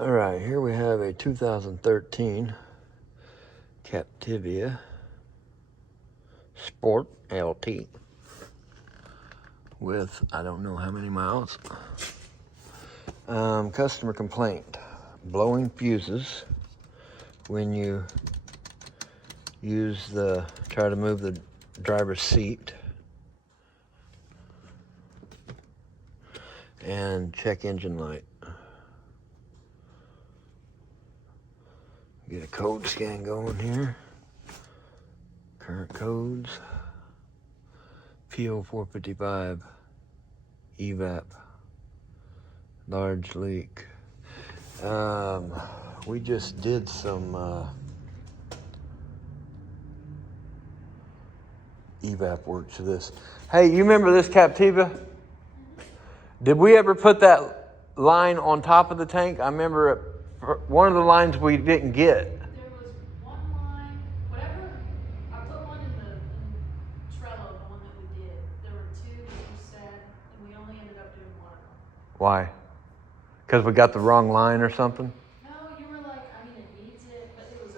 All right, here we have a 2013 Captiva Sport LT with I don't know how many miles. Customer complaint: blowing fuses when you try to move the driver's seat, and check engine light. Get a code scan going here. Current codes: PO455, EVAP, large leak. We just did some EVAP work to this. Hey, you remember this Captiva? Did we ever put that line on top of the tank? I remember one of the lines we didn't get. There was one line, whatever, I put one in the Trello, the one that we did. There were two that you said, and we only ended up doing one of them. Why? Because we got the wrong line or something? No, you were like, I mean, it needs it, but it was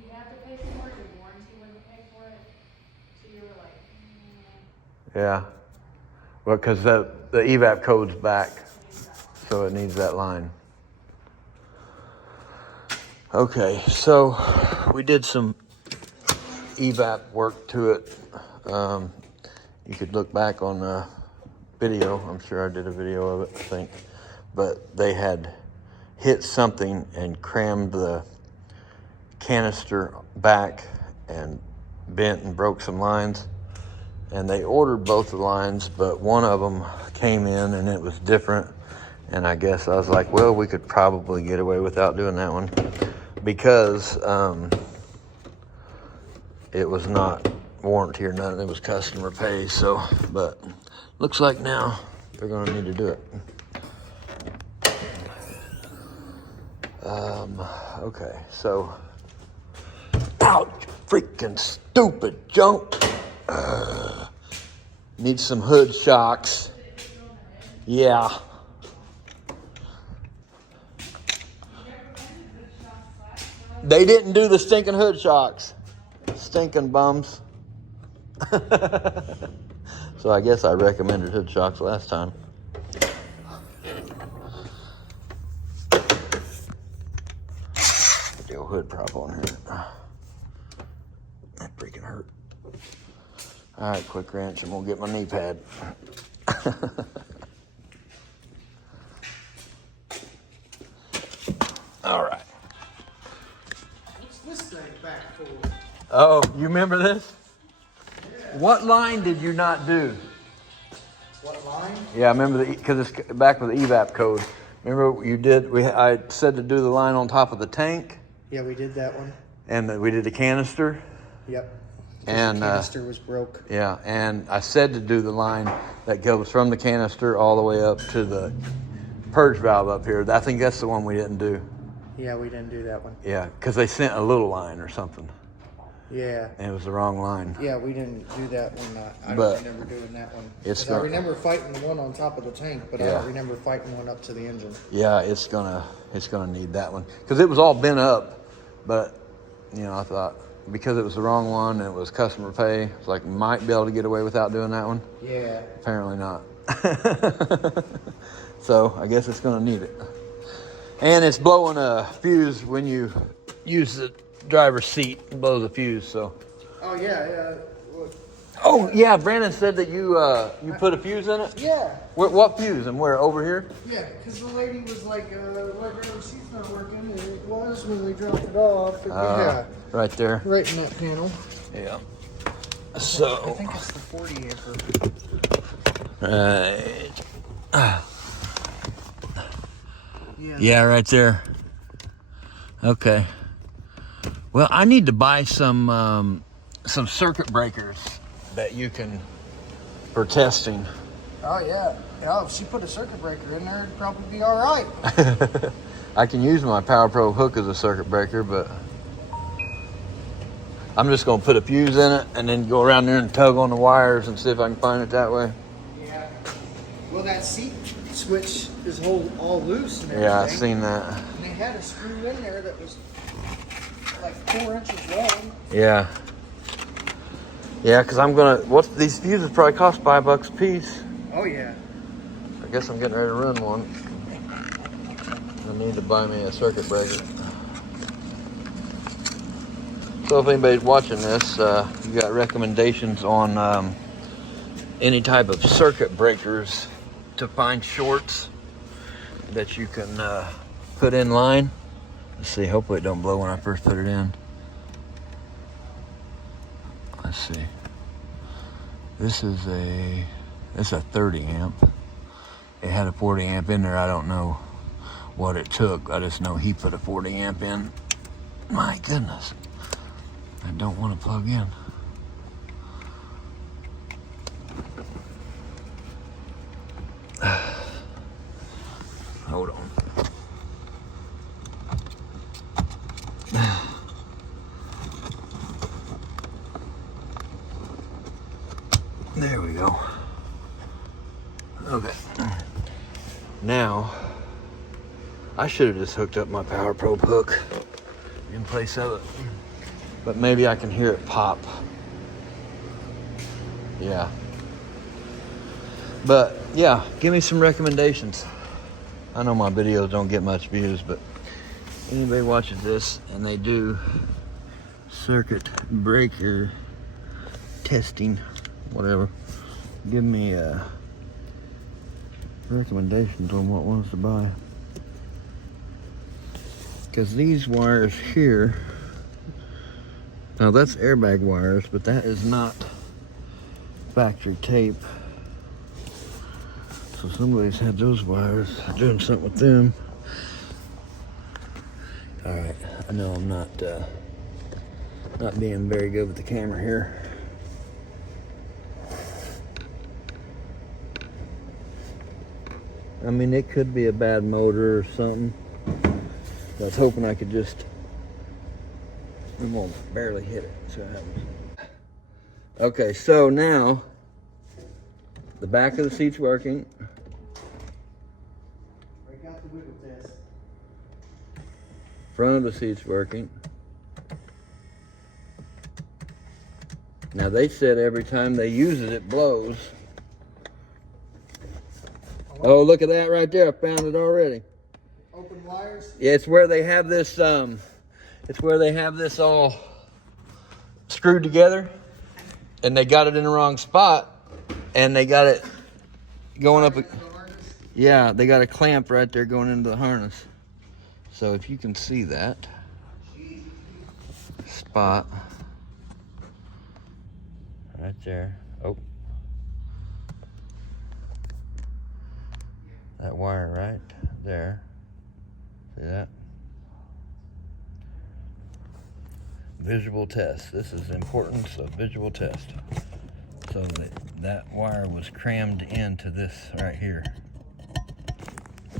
you have to pay for it, your warranty wouldn't pay for it. So you were like, Yeah. Well, because the EVAP code's back, so it needs that line. Okay, so we did some EVAP work to it. You could look back on the video. I'm sure I did a video of it, I think. But they had hit something and crammed the canister back and bent and broke some lines. And they ordered both the lines, but one of them came in and it was different. And I guess I was like, well, we could probably get away without doing that one, because it was not warranty or nothing. It was customer pay. So, but looks like now they're going to need to do it. Okay, so, ouch, freaking stupid junk. Need some hood shocks. Yeah. They didn't do the stinking hood shocks. Stinking bums. So I guess I recommended hood shocks last time. Put the old hood prop on here. That freaking hurt. All right, quick wrench, and we'll get my knee pad. All right. What's this thing back for? Oh, you remember this? Yeah. What line did you not do? What line? Yeah, I remember because it's back with the EVAP code. Remember you did? I said to do the line on top of the tank. Yeah, we did that one. And we did the canister. Yep. And the canister was broke. Yeah, and I said to do the line that goes from the canister all the way up to the purge valve up here. I think that's the one we didn't do. Yeah, we didn't do that one. Yeah, because they sent a little line or something. Yeah. And it was the wrong line. Yeah, we didn't do that one. I But don't remember doing that one. I remember fighting the one on top of the tank, but I don't remember fighting one up to the engine. Yeah, it's gonna need that one because it was all bent up. But I thought because it was the wrong one and it was customer pay, it's like might be able to get away without doing that one. Yeah. Apparently not. So I guess it's gonna need it. And it's blowing a fuse when you use the driver's seat. It blows a fuse. So. Oh yeah. Look. Oh yeah, Brandon said that you put a fuse in it. Yeah. What fuse and where? Over here? Yeah, because the lady was like, "Well, she's not working," and it was when we dropped it off. And yeah. Right there. Right in that panel. Yeah. So. I think it's the 40 amper. Right. Yeah, right there. Okay. Well, I need to buy some circuit breakers that you can for testing. Oh yeah. Yeah, if she put a circuit breaker in there, it'd probably be all right. I can use my Power Pro hook as a circuit breaker, but I'm just going to put a fuse in it and then go around there and tug on the wires and see if I can find it that way. Yeah. Well, that seat switch is all loose and everything. Yeah, I've seen that. And they had a screw in there that was like 4 inches long. Yeah. Yeah, because I'm gonna. These fuses probably cost $5 a piece. Oh yeah. I guess I'm getting ready to run one. I need to buy me a circuit breaker. So if anybody's watching this, you got recommendations on any type of circuit breakers to find shorts that you can put in line. Let's see, hopefully it don't blow when I first put it in. Let's see. This is a 30 amp. It had a 40 amp in there. I don't know what it took. I just know he put a 40 amp in. My goodness. I don't want to plug in. Hold on. There we go. Okay. Now, I should have just hooked up my power probe hook in place of it. But maybe I can hear it pop. Yeah. But yeah, give me some recommendations. I know my videos don't get much views, but anybody watches this and they do circuit breaker testing, whatever, give me recommendations on what ones to buy. Because these wires here, now that's airbag wires, but that is not factory tape. So somebody's had those wires, doing something with them. All right, I know I'm not being very good with the camera here. I mean, it could be a bad motor or something. I was hoping I could just, I'm gonna barely hit it, so it happens. Okay, so now the back of the seat's working. Break out the wiggle test. Front of the seat's working. Now they said every time they use it, it blows. Oh, look at that right there! I found it already. Open wires. Yeah, it's where they have this. It's where they have this all screwed together, and they got it in the wrong spot, and they got it going up. Yeah, they got a clamp right there going into the harness. So if you can see that spot right there. Oh, that wire right there. See that? Visual test. This is the importance of visual test. So that wire was crammed into this right here.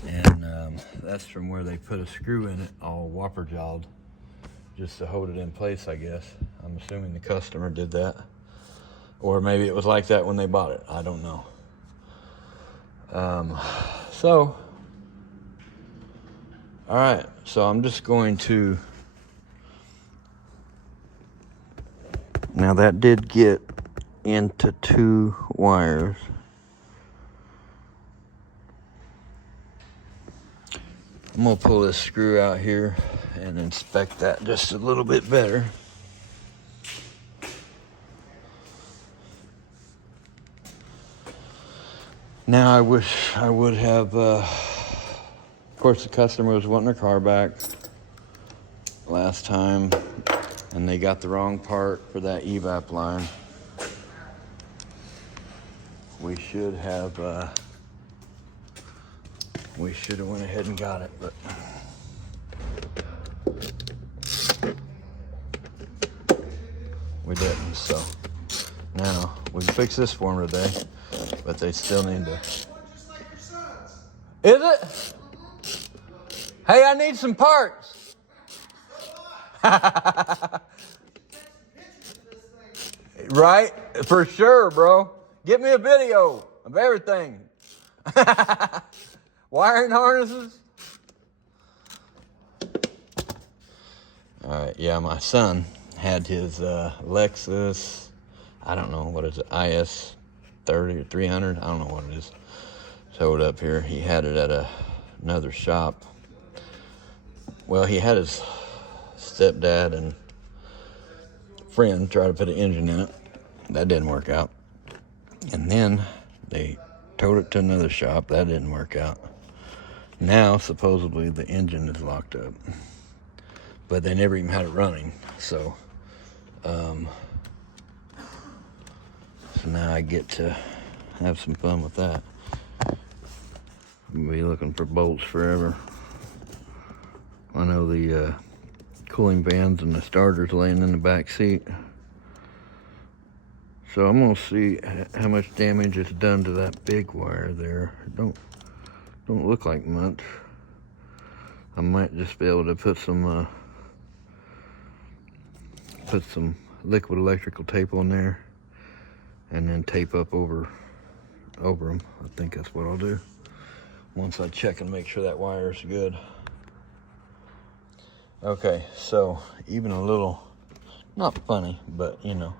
And that's from where they put a screw in it, all whopper jawed, just to hold it in place, I guess. I'm assuming the customer did that. Or maybe it was like that when they bought it. I don't know. So, all right. So I'm just going to, now that did get into 2 wires. I'm gonna pull this screw out here and inspect that just a little bit better. Now I wish I would have, of course the customer was wanting their car back last time and they got the wrong part for that EVAP line. We should have went ahead and got it, but we didn't. So now we can fix this for them today, but they still need to. Is it? Hey, I need some parts. Right? For sure, bro. Get me a video of everything. Wiring harnesses. Yeah, my son had his Lexus, I don't know, what is it, IS 30 or 300, I don't know what it is, towed up here. He had it at another shop. Well, he had his stepdad and friend try to put an engine in it. That didn't work out. And then they towed it to another shop. That didn't work out. Now, supposedly, the engine is locked up. But they never even had it running. So now I get to have some fun with that. I'll be looking for bolts forever. I know the cooling fans and the starter's laying in the back seat. So I'm gonna see how much damage it's done to that big wire there. Don't look like much. I might just be able to put some liquid electrical tape on there and then tape up over them. I think that's what I'll do once I check and make sure that wire is good. Okay, so even a little, not funny, but you know,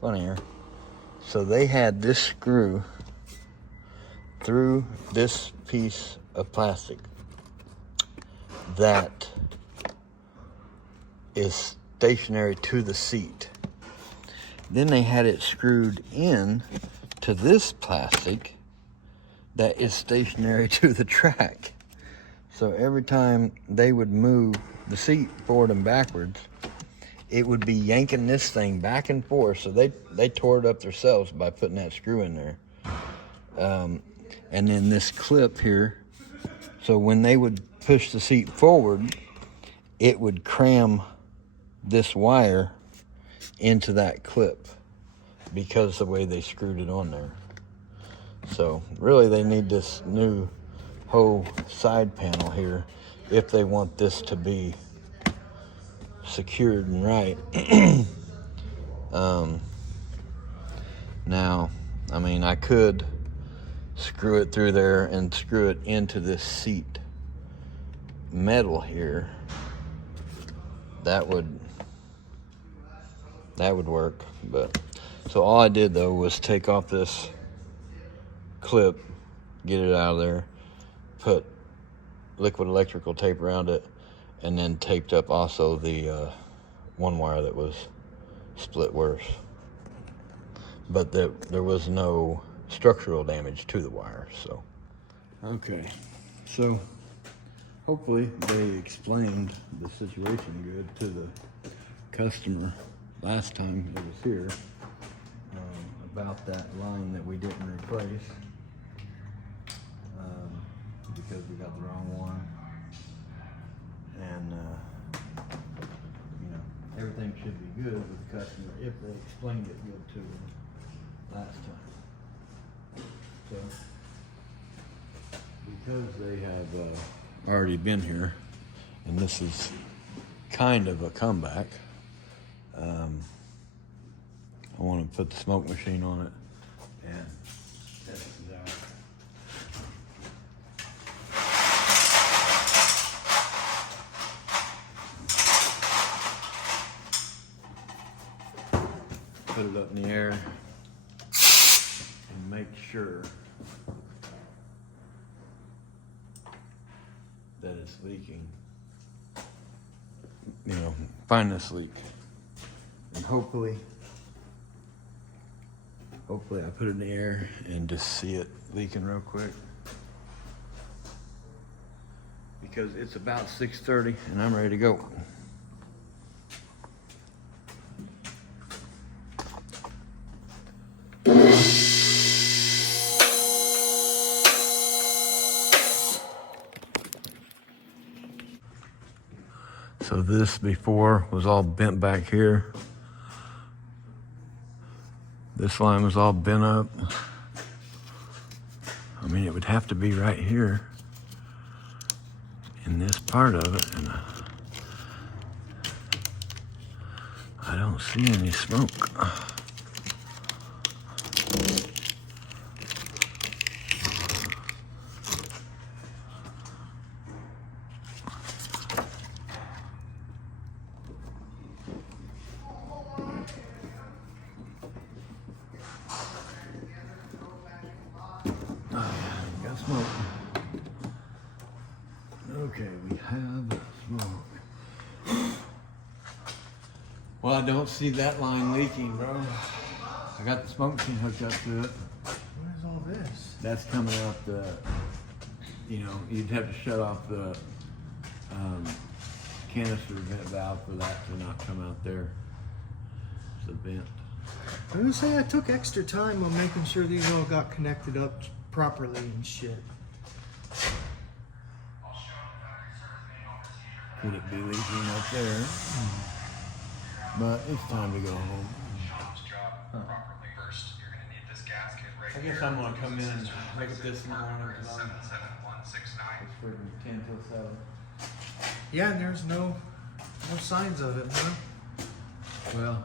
funnier. So they had this screw through this piece of plastic that is stationary to the seat. Then they had it screwed in to this plastic that is stationary to the track. So every time they would move the seat forward and backwards, it would be yanking this thing back and forth. So they tore it up themselves by putting that screw in there. And then this clip here, so when they would push the seat forward, it would cram this wire into that clip because of the way they screwed it on there. So really they need this new whole side panel here if they want this to be secured and right. Now, I mean, I could screw it through there and screw it into this seat metal here. That would work, but so all I did though was take off this clip, get it out of there, put liquid electrical tape around it, and then taped up also the one wire that was split worse. But there was no structural damage to the wire, so. Okay, so hopefully they explained the situation good to the customer last time it was here about that line that we didn't replace because we got the wrong one. And you know, everything should be good with the customer if they explained it good to them last time. So because they have already been here, and this is kind of a comeback, I want to put the smoke machine on it and test it out. Put it up in the air and make sure that it's leaking. You know, find this leak. And hopefully I put it in the air and just see it leaking real quick. Because it's about 6:30 and I'm ready to go. So this before was all bent back here. This line was all bent up. I mean, it would have to be right here in this part of it, and I don't see any smoke. have smoke. Well, I don't see that line leaking, bro. I got the smoke machine hooked up to it. What is all this? That's coming out the, you know, you'd have to shut off the canister vent valve for that to not come out there. It's a vent. I was gonna say I took extra time on making sure these all got connected up properly and shit. Could it be leaking up there? But it's time to go home. I guess I'm gonna come in and look at this in the morning because it's freaking 10 till 7. Yeah, and there's no signs of it, huh? Well,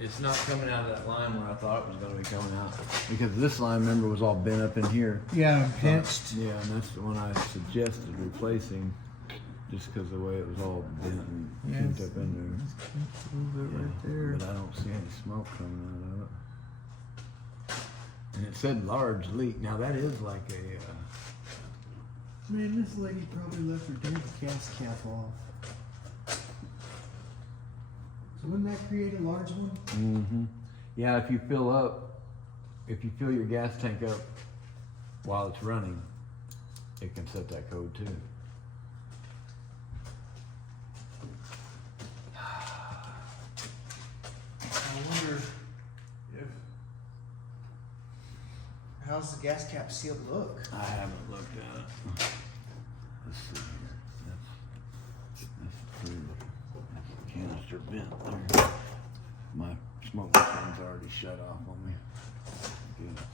it's not coming out of that line where I thought it was going to be coming out. Because this line, remember, was all bent up in here. Yeah, pinched. Yeah, and that's the one I suggested replacing just because the way it was all bent and pinched up in there. A little bit right there. But I don't see any smoke coming out of it. And it said large leak. Now that is like a... Man, this lady probably left her damn gas cap off. So wouldn't that create a large one? Mm-hmm. Yeah, if you fill your gas tank up while it's running, it can set that code too. I wonder if... How's the gas cap seal look? I haven't looked at it. Let's see here. That's through. That's the canister vent there. My smoke machine's already shut off on me. Goodness.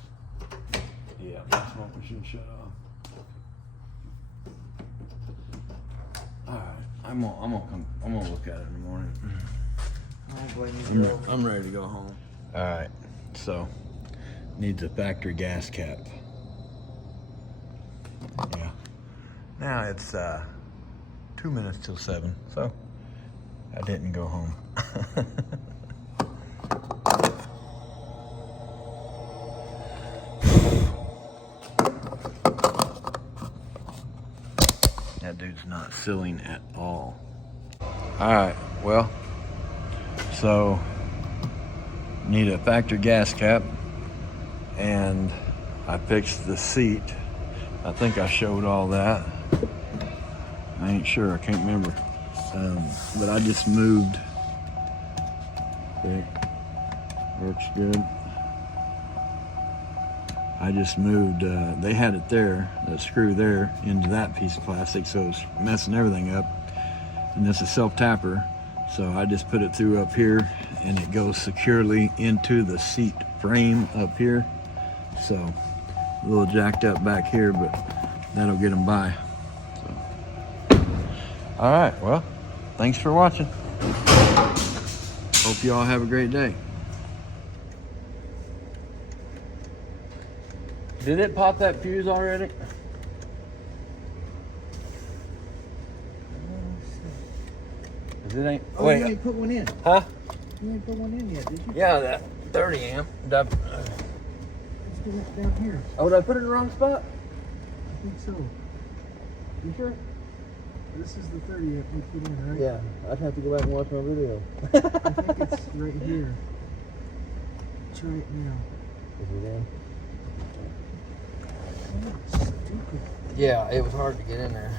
Yeah, my smoke machine shut off. All right, I'm gonna look at it in the morning. I don't blame you. I'm ready to go home. All right, so needs a factory gas cap. Yeah. Now it's 2 minutes till 7, so I didn't go home. That dude's not sealing at all. All right, well, so need a factory gas cap, and I fixed the seat. I think I showed all that. I ain't sure, I can't remember. But I just moved. Okay, works good. I just moved, they had it there, that screw there, into that piece of plastic, so it's messing everything up. And this is self-tapper, so I just put it through up here, and it goes securely into the seat frame up here. So, a little jacked up back here, but that'll get them by. So. All right, well, thanks for watching. Hope you all have a great day. Did it pop that fuse already? It ain't. Oh, wait. you ain't put one in. Huh? You ain't put one in yet, did you? Yeah, that 30 amp. Let's get it down here. Oh, did I put it in the wrong spot? I think so. You sure? This is the 30 amp we put in, right? Yeah, I'd have to go back and watch my video. I think it's right here. Try it now. Is it in? Stupid. Yeah, it was hard to get in there.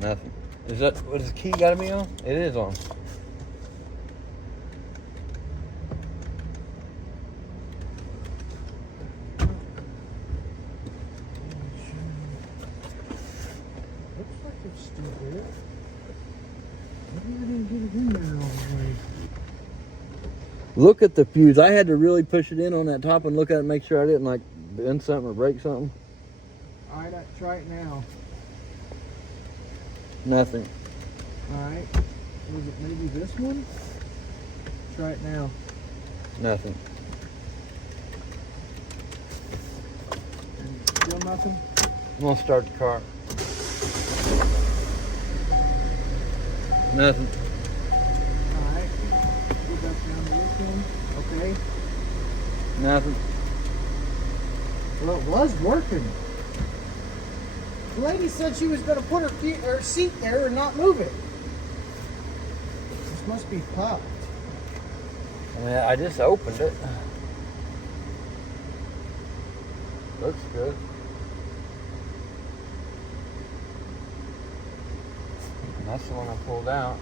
Nothing. Is that, what is the key gotta be on? It is on. Looks like it's still there. Maybe I didn't get it in there all the way. Look at the fuse. I had to really push it in on that top and look at it and make sure I didn't like bend something or break something. Alright, try it now. Nothing. Alright. Was it maybe this one? Try it now. Nothing. And still nothing? I'm gonna start the car. Nothing. Alright. Go back down to this one. Okay. Nothing. Well, it was working. The lady said she was going to put her seat there and not move it. This must be popped. Yeah, I just opened it. Looks good. And that's the one I pulled out.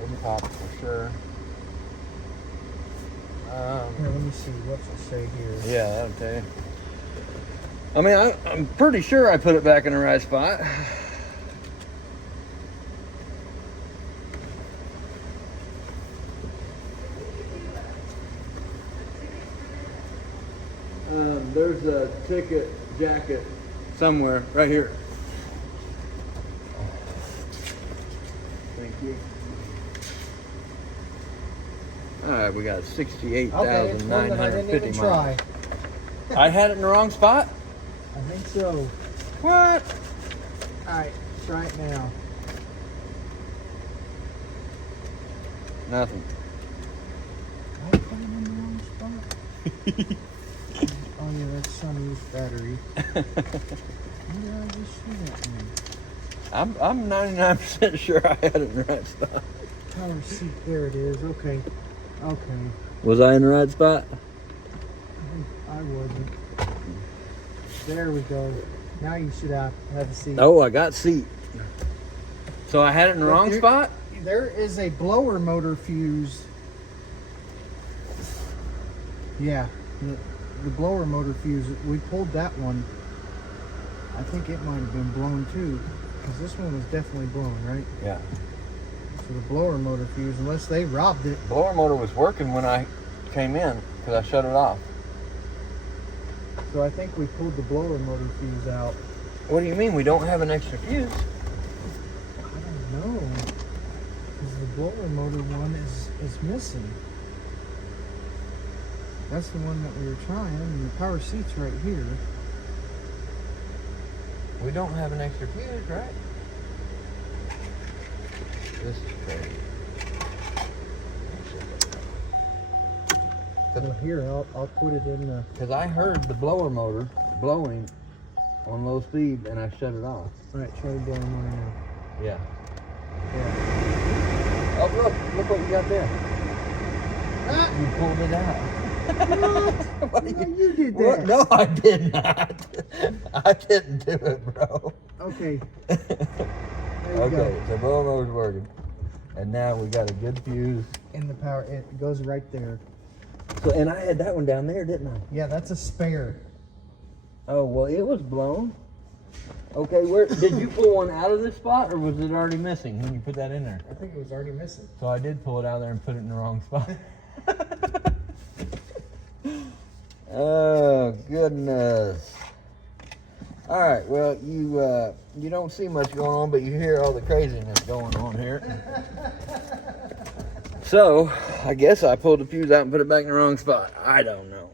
Didn't pop for sure. Here, let me see. What's it say here? Yeah, that'll tell you. I mean, I'm pretty sure I put it back in the right spot. There's a ticket jacket somewhere right here. Thank you. All right, we got Okay, it's one that I didn't 68,950 even miles. try. I had it in the wrong spot? I think so. What? Alright, try it now. Nothing. I put it in the wrong spot? Oh yeah, that's Sonny's battery. When did I just see that one? I'm 99% sure I had it in the right spot. Power seat, there it is. Okay. Okay. Was I in the right spot? I wasn't. There we go. Now you should have a seat. Oh, I got seat. So I had it in the But wrong spot? There is a blower motor fuse. Yeah, the blower motor fuse. We pulled that one. I think it might have been blown too, because this one was definitely blown, right? Yeah. So the blower motor fuse, unless they robbed it. Blower motor was working when I came in because I shut it off. So I think we pulled the blower motor fuse out. What do you mean we don't have an extra fuse? I don't know, because the blower motor one is missing. That's the one that we were trying, and the power seat's right here. We don't have an extra fuse, right? This is crazy. Well, here, I'll put it in the... Because I heard the blower motor blowing on low speed and I shut it off. All right, try the blower motor now. Yeah. Yeah. Oh, look what you got there. Ah! You pulled it out. What? What No, you did What? that. No, I did not. I didn't do it, bro. Okay. There you Okay, go. so blower motor's working. And now we got a good fuse. In the power, it goes right there. So, and I had that one down there, didn't I? Yeah, that's a spare. Oh, well, it was blown. Okay, where did you pull one out of this spot, or was it already missing when you put that in there? I think it was already missing. So I did pull it out of there and put it in the wrong spot. Oh, goodness. All right, well, you don't see much going on, but you hear all the craziness going on here. So, I guess I pulled the fuse out and put it back in the wrong spot. I don't know.